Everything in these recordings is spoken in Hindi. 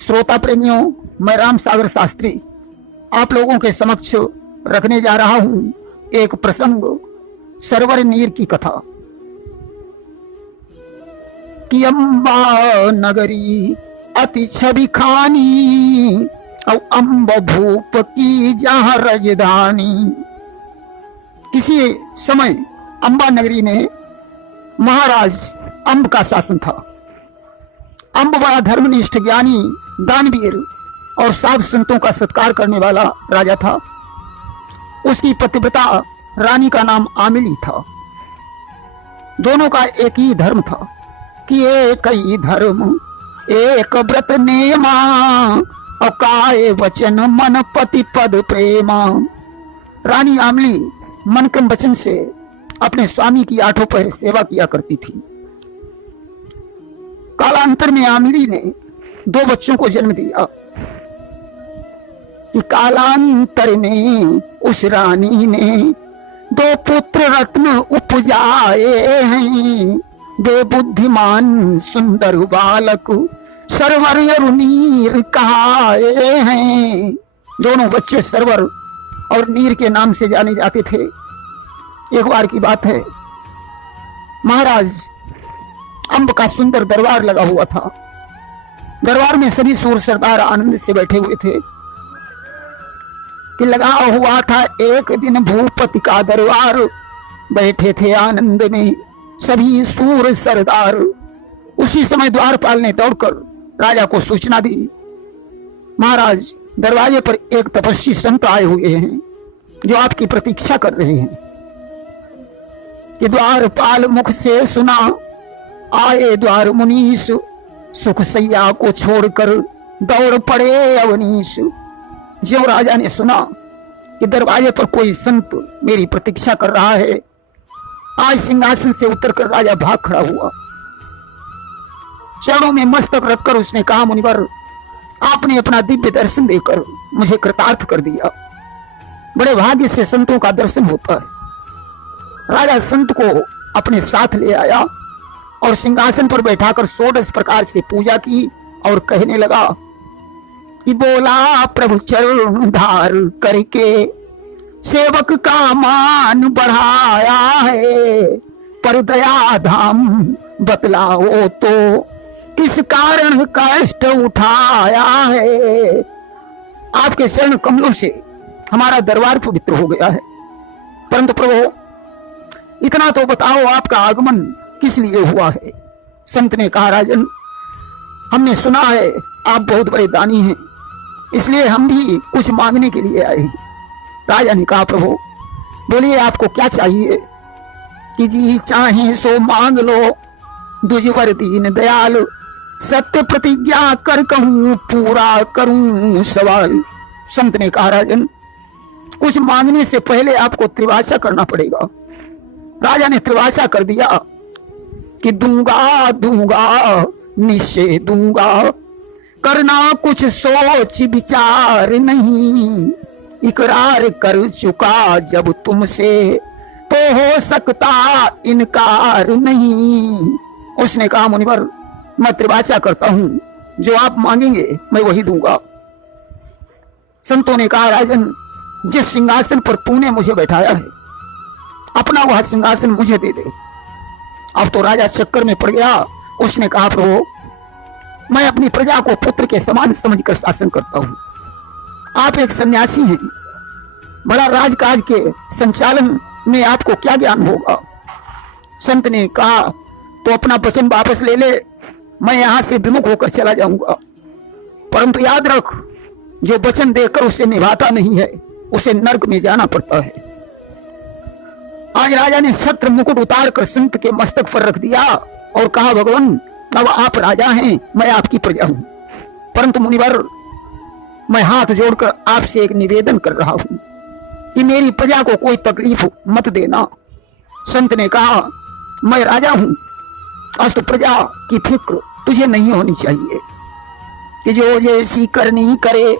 श्रोता प्रेमियों, मैं राम सागर शास्त्री आप लोगों के समक्ष रखने जा रहा हूं एक प्रसंग, सरवर नीर की कथा। कि अम्बा नगरी अति छवि खानी, और अम्ब भूप की जहां राजधानी। किसी समय अम्बा नगरी में महाराज अम्ब का शासन था। अम्ब बड़ा धर्मनिष्ठ, ज्ञानी, दानवीर और साधु संतों का सत्कार करने वाला राजा था। उसकी पतिव्रता रानी का नाम आमिली था। दोनों का एक ही धर्म था कि एक ही धर्म एक व्रत नेमा, और काय वचन मन पति पद प्रेमा। रानी आमिली मन के वचन से अपने स्वामी की आठों पहर सेवा किया करती थी। कालांतर में आमिली ने 2 बच्चों को जन्म दिया। कि कालांतर में उस रानी ने 2 पुत्र रत्न उपजाए हैं। वे बुद्धिमान सुंदर बालक सरवर नीर कहाए हैं। दोनों बच्चे सरवर और नीर के नाम से जाने जाते थे। एक बार की बात है, महाराज अम्ब का सुंदर दरबार लगा हुआ था। दरबार में सभी सूर सरदार आनंद से बैठे हुए थे। कि लगा हुआ था एक दिन भूपति का दरबार, बैठे थे आनंद में सभी सूर सरदार। उसी समय द्वारपाल ने दौड़कर राजा को सूचना दी, महाराज दरवाजे पर एक तपस्वी संत आए हुए हैं जो आपकी प्रतीक्षा कर रहे हैं। कि द्वारपाल मुख से सुना, आए द्वार मुनीश, सुख सैया को छोड़कर दौड़ पड़े अवनीश। ज्यों राजा ने सुना कि दरवाजे पर कोई संत मेरी प्रतीक्षा कर रहा है, आज सिंहासन से उतरकर राजा भाग खड़ा हुआ। चरणों में मस्तक रखकर उसने कहा, मुनिवर आपने अपना दिव्य दर्शन देकर मुझे कृतार्थ कर दिया। बड़े भाग्य से संतों का दर्शन होता है। राजा संत को अपने साथ ले आया और सिंहासन पर बैठाकर 16 प्रकार से पूजा की और कहने लगा कि बोला प्रभु चरण धार करके सेवक का मान बढ़ाया है। पर दया धाम बतलाओ तो किस कारण कष्ट उठाया है। आपके चरण कमलों से हमारा दरबार पवित्र हो गया है, परंतु प्रभु इतना तो बताओ आपका आगमन किस लिए हुआ है। संत ने कहा, राजन हमने सुना है आप बहुत बड़े दानी हैं, इसलिए हम भी कुछ मांगने के लिए आए हैं। राजा ने कहा, प्रभु बोलिए आपको क्या चाहिए। कि जी चाहे सो मांग लो, दुजवर दीन दयाल, सत्य प्रतिज्ञा कर कहूं पूरा करूं सवाल। संत ने कहा, राजन कुछ मांगने से पहले आपको त्रिवाचा करना पड़ेगा। राजा ने त्रिवाचा कर दिया कि दूंगा दूंगा निश्चय दूंगा, करना कुछ सोच विचार नहीं, इकरार कर चुका जब तुमसे तो हो सकता इनकार नहीं। उसने कहा, मुनिवर मैं त्रिवाचा करता हूं, जो आप मांगेंगे मैं वही दूंगा। संतों ने कहा, राजन जिस सिंहासन पर तूने मुझे बैठाया है, अपना वह सिंहासन मुझे दे दे। अब तो राजा चक्कर में पड़ गया। उसने कहा, प्रभु मैं अपनी प्रजा को पुत्र के समान समझकर शासन करता हूं। आप एक सन्यासी हैं, बड़ा राजकाज के संचालन में आपको क्या ज्ञान होगा। संत ने कहा, तो अपना वचन वापस ले ले, मैं यहां से विमुख होकर चला जाऊंगा। परंतु याद रख, जो वचन देकर उसे निभाता नहीं है उसे नर्क में जाना पड़ता है। आज राजा ने छत्र मुकुट उतार कर संत के मस्तक पर रख दिया और कहा, भगवान अब आप राजा हैं, मैं आपकी प्रजा हूं, परंतु मुनिवर मैं हाथ जोड़कर आपसे एक निवेदन कर रहा हूं कि मेरी प्रजा को कोई तकलीफ मत देना। संत ने कहा, मैं राजा हूं, आज तो प्रजा की फिक्र तुझे नहीं होनी चाहिए। कि जो जैसी करनी करे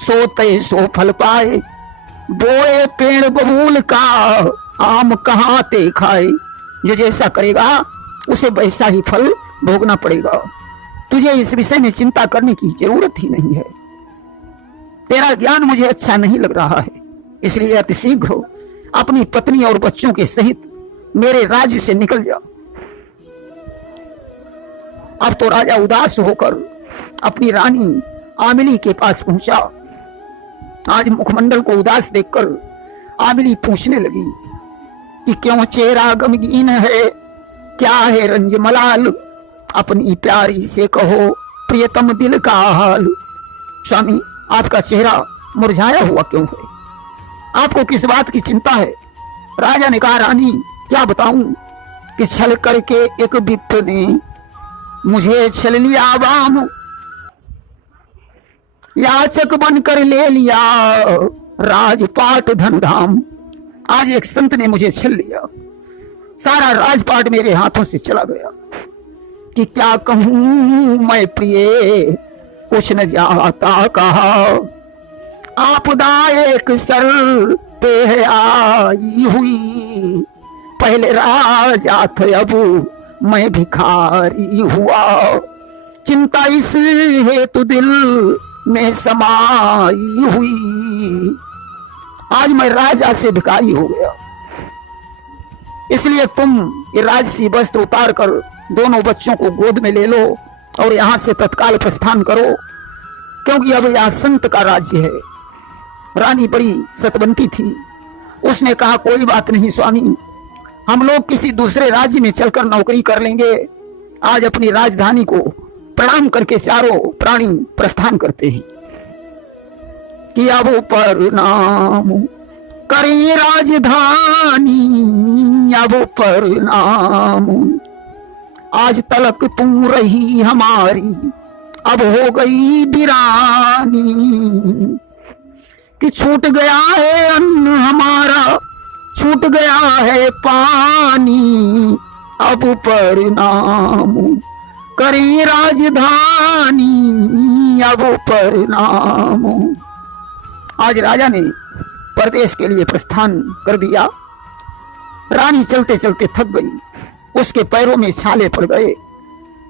सो तय सो फल पाए, बोए पेड़ बबूल का आम कहाँ ते खाए। जो जैसा करेगा उसे वैसा ही फल भोगना पड़ेगा। तुझे इस विषय में चिंता करने की जरूरत ही नहीं है। तेरा ज्ञान मुझे अच्छा नहीं लग रहा है, इसलिए अतिशीघ्र अपनी पत्नी और बच्चों के सहित मेरे राज्य से निकल जा। अब तो राजा उदास होकर अपनी रानी आमिली के पास पहुंचा। आज मुखमंडल को उदास देखकर आमिली पूछने लगी कि क्यों चेहरा गमगीन है, क्या है रंज मलाल, अपनी प्यारी से कहो प्रियतम दिल का हाल। स्वामी, आपका चेहरा मुरझाया हुआ क्यों है? आपको किस बात की चिंता है? राजा ने कहा, रानी क्या बताऊं कि छल करके एक विप्र ने मुझे छल लिया वाम, याचक बनकर ले लिया राजपाट धनधाम। आज एक संत ने मुझे छल लिया, सारा राजपाट मेरे हाथों से चला गया। कि क्या कहूं मैं प्रिय, कुछ न जाता कहा, आपदा एक सर पे आई हुई, पहले राजा थे अब मैं भिखारी हुआ, चिंता इस हेतु दिल में समाई हुई, आज मैं राजा से भिखारी हो गया। इसलिए तुम ये राजसी वस्त्र उतार कर दोनों बच्चों को गोद में ले लो और यहां से तत्काल प्रस्थान करो, क्योंकि अब यह संत का राज्य है। रानी बड़ी सतवंती थी, उसने कहा, कोई बात नहीं स्वामी, हम लोग किसी दूसरे राज्य में चलकर नौकरी कर लेंगे। आज अपनी राजधानी को प्रणाम करके चारों प्राणी प्रस्थान करते हैं। कि अब प्रणाम करें राजधानी, अब प्रणाम, आज तलक तू रही हमारी, अब हो गई वीरानी, कि छूट गया है अन्न हमारा, छूट गया है पानी, अब प्रणाम करें राजधानी, अब प्रणाम। आज राजा ने परदेश के लिए प्रस्थान कर दिया। रानी चलते चलते थक गई, उसके पैरों में छाले पड़ गए,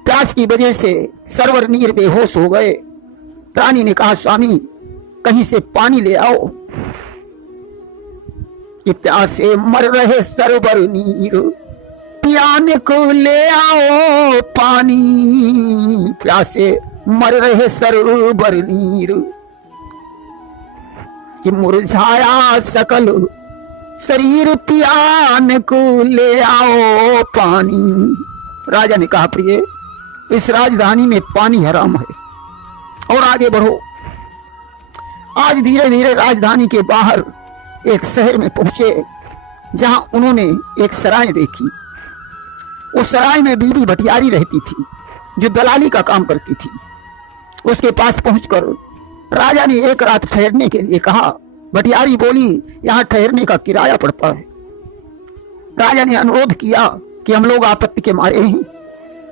प्यास की वजह से सरवर नीर बेहोश हो गए। रानी ने कहा, स्वामी कहीं से पानी ले आओ। कि प्यासे मर रहे सरवर नीर, पियाने को ले आओ पानी, प्यासे मर रहे सरवर नीर, कि मुरझाया सकल शरीर, पियाने को ले आओ पानी। राजा ने कहा, प्रिय इस राजधानी में पानी हराम है और आगे बढ़ो। आज धीरे धीरे राजधानी के बाहर एक शहर में पहुंचे, जहां उन्होंने एक सराय देखी। उस सराय में बीबी भटियारी रहती थी, जो दलाली का काम करती थी। उसके पास पहुंचकर राजा ने एक रात ठहरने के लिए कहा। भटियारी बोली, यहां ठहरने का किराया पड़ता है। राजा ने अनुरोध किया कि हम लोग आपत्ति के मारे हैं,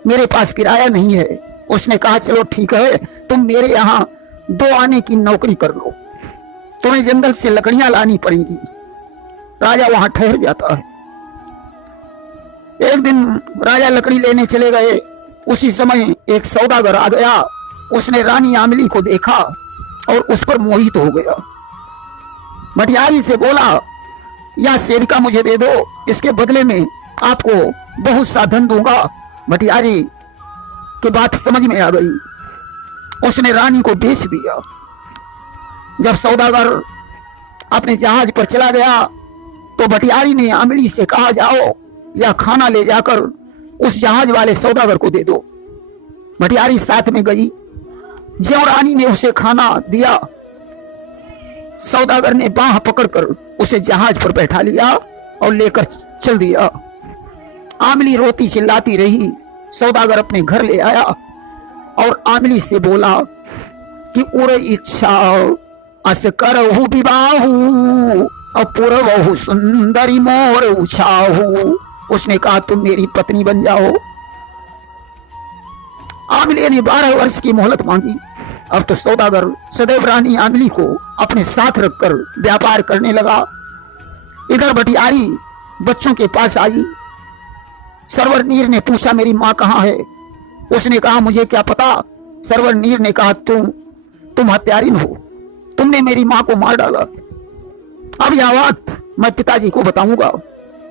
मेरे पास किराया नहीं है। उसने कहा, चलो ठीक है, तुम मेरे यहाँ 2 आने की नौकरी कर लो, तुम्हें जंगल से लकड़ियां लानी पड़ेगी। राजा वहां ठहर जाता है। एक दिन राजा लकड़ी लेने चले गए, उसी समय एक सौदागर आ गया। उसने रानी आमिली को देखा और उस पर मोहित हो गया। भटियारी से बोला, यह सेविका मुझे दे दो, इसके बदले में आपको बहुत सा धन दूंगा। भटियारी की बात समझ में आ गई, उसने रानी को बेच दिया। जब सौदागर अपने जहाज पर चला गया तो भटियारी ने आमिली से कहा, जाओ या खाना ले जाकर उस जहाज वाले सौदागर को दे दो। भटियारी साथ में गई। ज्यों रानी ने उसे खाना दिया, सौदागर ने बाह पकड़कर उसे जहाज पर बैठा लिया और लेकर चल दिया। आमिली रोती चिल्लाती रही। सौदागर अपने घर ले आया और आमिली से बोला कि उर इच्छा अस करहु विवाहु, अपूर्वहु सुंदरी मोर उछाहु। उसने कहा, तुम मेरी पत्नी बन जाओ। आमिली ने 12 वर्ष की मोहलत मांगी। अब तो सौदागर सदैव रानी आमिली को अपने साथ रखकर व्यापार करने लगा। इधर भटियारी बच्चों के पास आई। सरवर नीर ने पूछा, मेरी माँ कहाँ है? उसने कहा मुझे क्या पता। सरवर नीर ने कहा तुम हत्यारिन हो, तुमने मेरी मां को मार डाला। अब यह बात मैं पिताजी को बताऊंगा।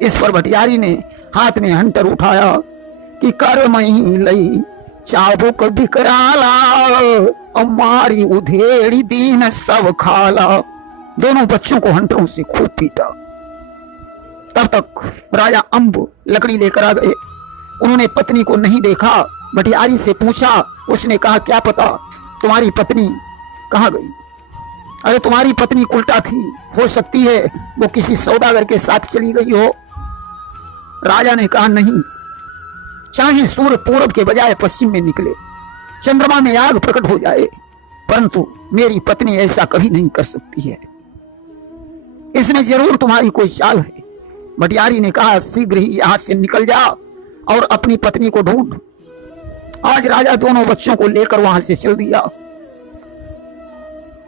इस पर भटियारी ने हाथ में हंटर उठाया कि कर मही लई चाबुक बिकराला और मारी उधेड़ी दीन सब खाला। दोनों बच्चों को हंटरों से खूब पीटा। तब तक राजा अम्ब लकड़ी लेकर आ गए। उन्होंने पत्नी को नहीं देखा। भटियारी से पूछा। उसने कहा क्या पता तुम्हारी पत्नी कहाँ गई। अरे तुम्हारी पत्नी उल्टा थी, हो सकती है वो किसी सौदागर के साथ चली गई हो। राजा ने कहा नहीं, चाहे सूर्य पूर्व के बजाय पश्चिम में निकले, चंद्रमा में आग प्रकट हो जाए, परंतु मेरी पत्नी ऐसा कभी नहीं कर सकती है। इसमें जरूर तुम्हारी कोई चाल है। भटियारी ने कहा शीघ्र ही यहां से निकल जा और अपनी पत्नी को ढूंढ। आज राजा दोनों बच्चों को लेकर वहां से चल दिया।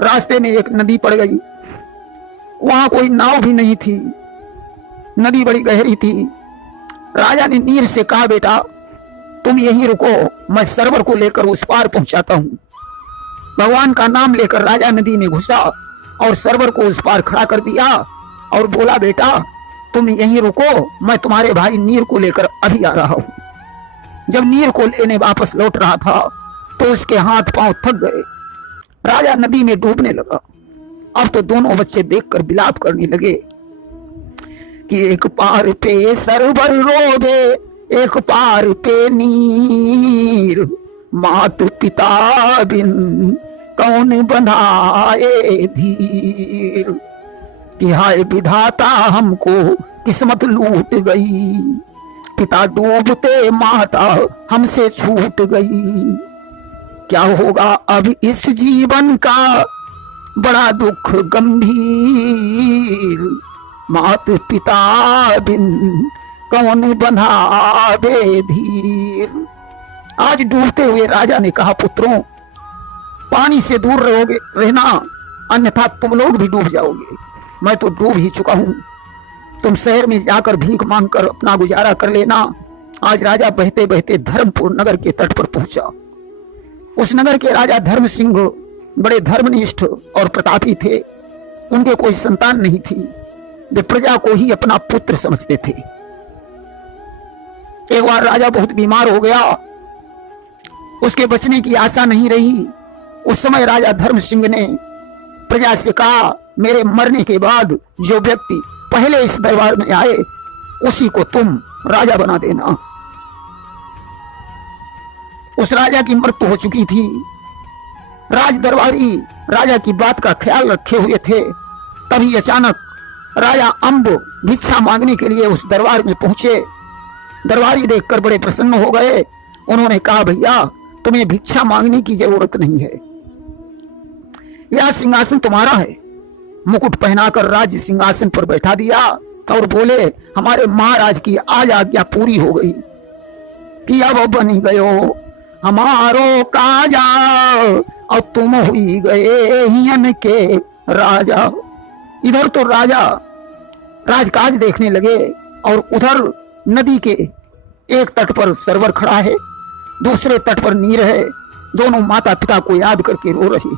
रास्ते में एक नदी पड़ गई। वहां कोई नाव भी नहीं थी, नदी बड़ी गहरी थी। राजा ने नीर से कहा बेटा तुम यहीं रुको, मैं सरवर को लेकर उस पार पहुंचाता हूं। भगवान का नाम लेकर राजा नदी में घुसा और सरवर को उस पार खड़ा कर दिया और बोला बेटा तुम यहीं रुको, मैं तुम्हारे भाई नीर को लेकर अभी आ रहा हूं। जब नीर को लेने वापस लौट रहा था तो उसके हाथ पांव थक गए। राजा नदी में डूबने लगा। अब तो दोनों बच्चे देखकर विलाप करने लगे कि एक पार पे सरवर रोबे, एक पार पे नीर, मात पिता बिन कौन बंधाए धीर। कि हाय विधाता हमको किस्मत लूट गई, पिता डूबते माता हमसे छूट गई। क्या होगा अब इस जीवन का बड़ा दुख गंभीर, मात पिता बिन कौन बंधावे धीर। आज डूबते हुए राजा ने कहा पुत्रों पानी से दूर रहोगे रहना, अन्यथा तुम लोग भी डूब जाओगे। मैं तो डूब ही चुका हूं, तुम शहर में जाकर भीख मांगकर अपना गुजारा कर लेना। आज राजा बहते बहते धर्मपुर नगर के तट पर पहुंचा। उस नगर के राजा धर्म सिंह बड़े धर्मनिष्ठ और प्रतापी थे। उनके कोई संतान नहीं थी, वे प्रजा को ही अपना पुत्र समझते थे। एक बार राजा बहुत बीमार हो गया, उसके बचने की आशा नहीं रही। उस समय राजा धर्म सिंह ने प्रजा से कहा मेरे मरने के बाद जो व्यक्ति पहले इस दरबार में आए उसी को तुम राजा बना देना। उस राजा की मृत्यु हो चुकी थी। राज दरबारी राजा की बात का ख्याल रखे हुए थे। तभी अचानक राजा अम्ब भिक्षा मांगने के लिए उस दरबार में पहुंचे। दरबारी देखकर बड़े प्रसन्न हो गए। उन्होंने कहा भैया तुम्हें भिक्षा मांगने की जरूरत नहीं है, यह सिंहासन तुम्हारा है। मुकुट पहनाकर राज्य सिंहासन पर बैठा दिया और बोले हमारे महाराज की आज आज्ञा पूरी हो गई कि अब बन गयो हमारो काजा और तुम हुई गए हियन के राजा। इधर तो राजा राजकाज देखने लगे और उधर नदी के एक तट पर सरवर खड़ा है, दूसरे तट पर नीर है। दोनों माता पिता को याद करके रो रही।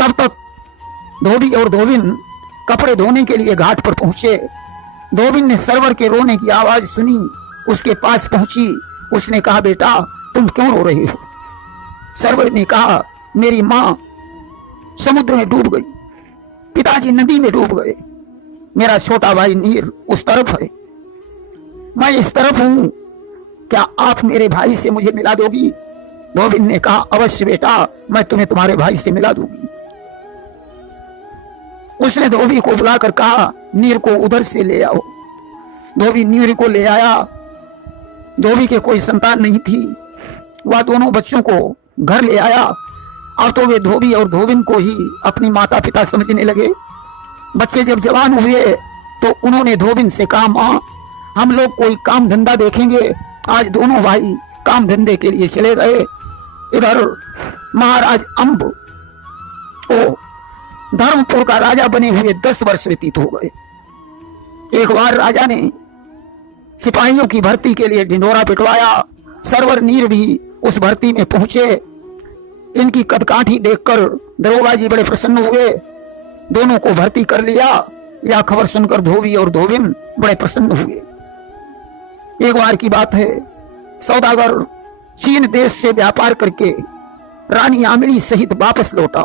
तब तक धोबी और धोबिन कपड़े धोने के लिए घाट पर पहुंचे। धोबिन ने सरवर के रोने की आवाज सुनी, उसके पास पहुंची। उसने कहा बेटा तुम क्यों रो रहे हो। सरवर ने कहा मेरी मां समुद्र में डूब गई, पिताजी नदी में डूब गए, मेरा छोटा भाई नीर उस तरफ है, मैं इस तरफ हूं, क्या आप मेरे भाई से मुझे मिला दोगी। धोबिन ने कहा अवश्य बेटा मैं तुम्हें तुम्हारे भाई से मिला दूंगी। उसने धोबी को बुलाकर कहा नीर को उधर से ले आओ। धोबी नीर को ले आया। धोबी के कोई संतान नहीं थी। वह दोनों बच्चों को घर ले आया। अब तो वे धोबी और धोबिन को ही अपनी माता पिता समझने लगे। बच्चे जब जवान हुए तो उन्होंने धोबिन से कहा मां हम लोग कोई काम धंधा देखेंगे। आज दोनों भाई काम धंधे के लिए चले गए। इधर महाराज अम्ब ओ धर्मपुर का राजा बने हुए 10 वर्ष व्यतीत हो गए। एक बार राजा ने सिपाहियों की भर्ती के लिए ढिंढोरा पिटवाया। सरवर नीर भी उस भर्ती में पहुंचे। इनकी कदकाठी देखकर दरोगा जी बड़े प्रसन्न हुए, दोनों को भर्ती कर लिया। यह खबर सुनकर धोबी और धोबिन बड़े प्रसन्न हुए। एक बार की बात है, सौदागर चीन देश से व्यापार करके रानी आमिली सहित वापस लौटा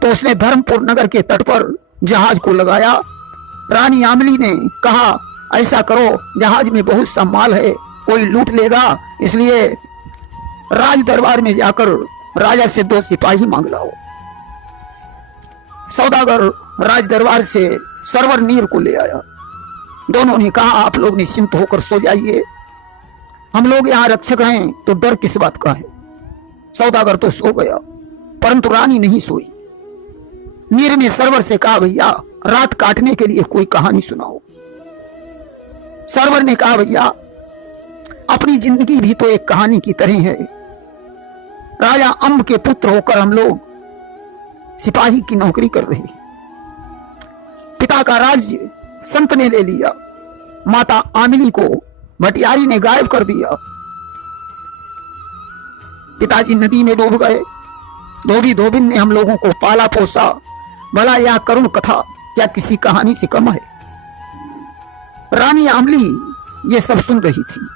तो उसने धर्मपुर नगर के तट पर जहाज को लगाया। रानी आमिली ने कहा, ऐसा करो, जहाज में बहुत सा माल है, कोई लूट लेगा, इसलिए राज दरबार में जाकर राजा से 2 सिपाही मांग लाओ। सौदागर राज दरबार से सरवर नीर को ले आया। दोनों ने कहा, आप लोग निश्चिंत होकर सो जाइए, हम लोग यहाँ रक्षक हैं, तो डर किस बात का है। सौदागर तो सो गया, परंतु रानी नहीं सोई। नीर ने सरवर से कहा, भैया रात काटने के लिए कोई कहानी सुनाओ। सरवर ने कहा, भैया अपनी जिंदगी भी तो एक कहानी की तरह है। राजा अम्ब के पुत्र होकर हम लोग सिपाही की नौकरी कर रहे हैं। पिता का राज्य संत ने ले लिया, माता आमिली को भटियारी ने गायब कर दिया, पिताजी नदी में डूब गए, धोबी धोबिन ने हम लोगों को पाला पोसा। भला यह करुण कथा क्या किसी कहानी से कम है। रानी आमिली ये सब सुन रही थी,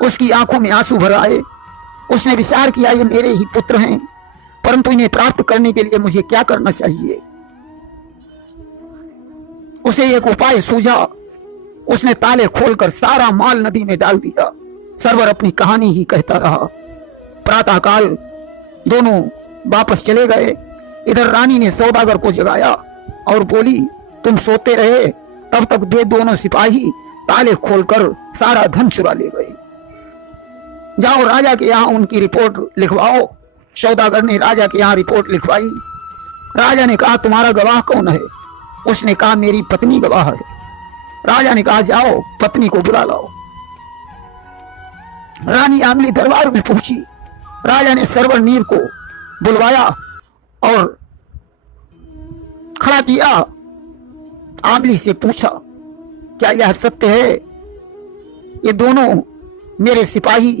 उसकी आंखों में आंसू भर आए। उसने विचार किया, ये मेरे ही पुत्र हैं, परंतु इन्हें प्राप्त करने के लिए मुझे क्या करना चाहिए। उसे एक उपाय सूझा। उसने ताले खोलकर सारा माल नदी में डाल दिया। सरवर अपनी कहानी ही कहता रहा। प्रातःकाल दोनों वापस चले गए। इधर रानी ने सौदागर को जगाया और बोली, तुम सोते रहे, तब तक वे दोनों सिपाही ताले खोलकर सारा धन चुरा ले गए। जाओ राजा के यहाँ उनकी रिपोर्ट लिखवाओ। सौदागर ने राजा के यहाँ रिपोर्ट लिखवाई। राजा ने कहा, तुम्हारा गवाह कौन है। उसने कहा, मेरी पत्नी गवाह है। राजा ने कहा, जाओ पत्नी को बुला लाओ। रानी आमिली दरबार में पहुंची। राजा ने सरवर नीर को बुलवाया और खड़ा किया। आमिली से पूछा, क्या यह सत्य है, ये दोनों मेरे सिपाही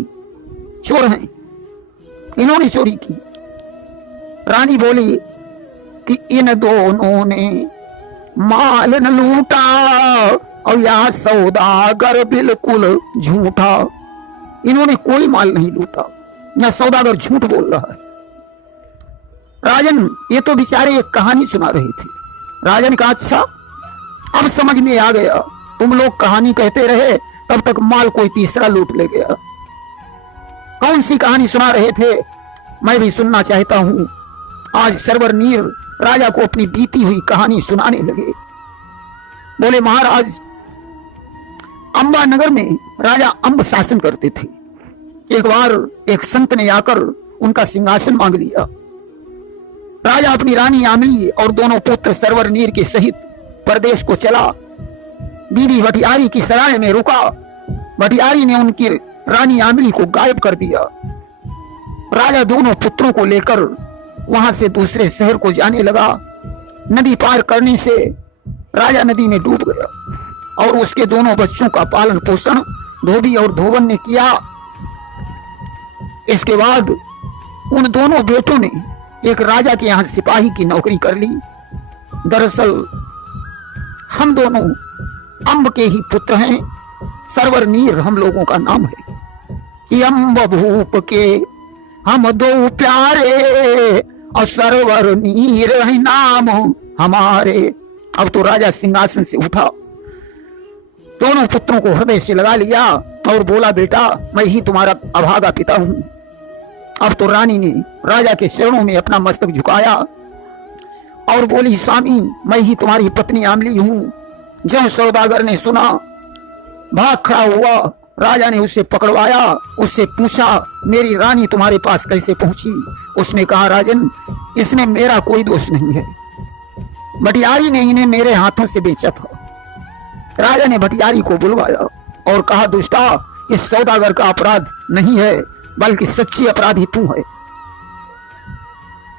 चोर हैं, इन्होंने चोरी की। रानी बोली कि इन दोनों ने माल न लूटा और यह सौदागर बिल्कुल झूठा। इन्होंने कोई माल नहीं लूटा, यह सौदागर झूठ बोल रहा है। राजन, ये तो बेचारे एक कहानी सुना रहे थे। राजन का, अच्छा अब समझ में आ गया, तुम लोग कहानी कहते रहे, तब तक माल कोई तीसरा लूट ले गया। कौन सी कहानी सुना रहे थे, मैं भी सुनना चाहता हूं। आज सरवर नीर राजा को अपनी बीती हुई कहानी सुनाने लगे। बोले, महाराज अंबा नगर में राजा अम्ब शासन करते थे। एक बार एक संत ने आकर उनका सिंहासन मांग लिया। राजा अपनी रानी आमिली और दोनों पुत्र सरवर नीर के सहित प्रदेश को चला। बीबी भटियारी की सराय में रुका। भटियारी ने उनकी रानी आमिली को गायब कर दिया। राजा दोनों पुत्रों को लेकर वहां से दूसरे शहर को जाने लगा। नदी पार करने से राजा नदी में डूब गया और उसके दोनों बच्चों का पालन पोषण धोबी और धोबन ने किया। इसके बाद उन दोनों बेटों ने एक राजा के यहाँ सिपाही की नौकरी कर ली। दरअसल हम दोनों अम्ब के ही पुत्र हैं। सरवर नीर हम लोगों का नाम है। अम्ब भूप के हम दो प्यारे और सरवर नीर है नाम हमारे। अब तो राजा सिंहासन से उठा, दोनों पुत्रों को हृदय से लगा लिया और बोला, बेटा मैं ही तुम्हारा अभागा पिता हूं। अब तो रानी ने राजा के चरणों में अपना मस्तक झुकाया और बोली, स्वामी मैं ही तुम्हारी पत्नी आमिली हूं। जो सौदागर ने सुना, भाग खड़ा हुआ। राजा ने उसे पकड़वाया, उससे पूछा, मेरी रानी तुम्हारे पास कैसे पहुंची। उसने कहा, राजन इसमें मेरा कोई दोष नहीं है, भटियारी ने इन्हें मेरे हाथों से बेचा था। राजा ने भटियारी को बुलवाया और कहा, दुष्टा इस सौदागर का अपराध नहीं है, बल्कि सच्ची अपराधी तू है,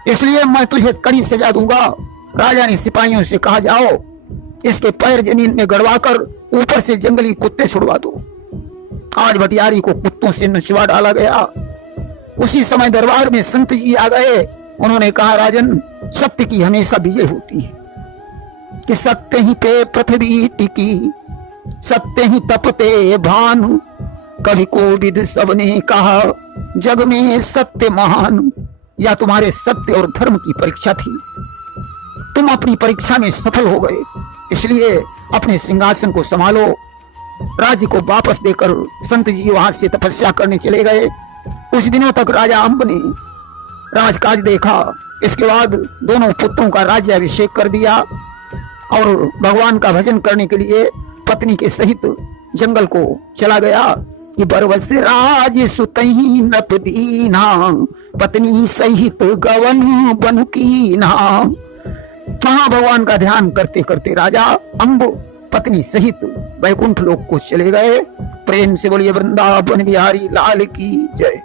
इसलिए मैं तुझे कड़ी सजा दूंगा। राजा ने सिपाहियों से कहा, जाओ इसके पैर जमीन में गड़वाकर ऊपर से जंगली कुत्ते छुड़वा दो आज भटियारी को कुत्तों से नचवा डाला गया। उसी समय दरबार में संत जी आ गए। उन्होंने कहा, राजन, सत्य की हमेशा विजय होती है कि सत्य ही पे पृथ्वी टिकी, सत्य ही तपते भानु। कवि कोविद सबने कहा, जग में सत्य महान। या तुम्हारे सत्य और धर्म की परीक्षा थी, तुम अपनी परीक्षा में सफल हो गए, इसलिए अपने सिंहासन को संभालो। राज्य को वापस देकर संत जी वहां से तपस्या करने चले गए। कुछ दिनों तक राजा अंब ने राजकाज देखा। इसके बाद दोनों पुत्रों का राज्य अभिषेक कर दिया और भगवान का भजन करने के लिए पत्नी के सहित जंगल को चला गया। कि बरवस राज सुतही नप दीना, पत्नी सहित गवन बन कीना। वहां भगवान का ध्यान करते करते राजा अंब पत्नी सहित वैकुंठ लोक को चले गए। प्रेम से बोलिए वृंदावन बिहारी लाल की जय।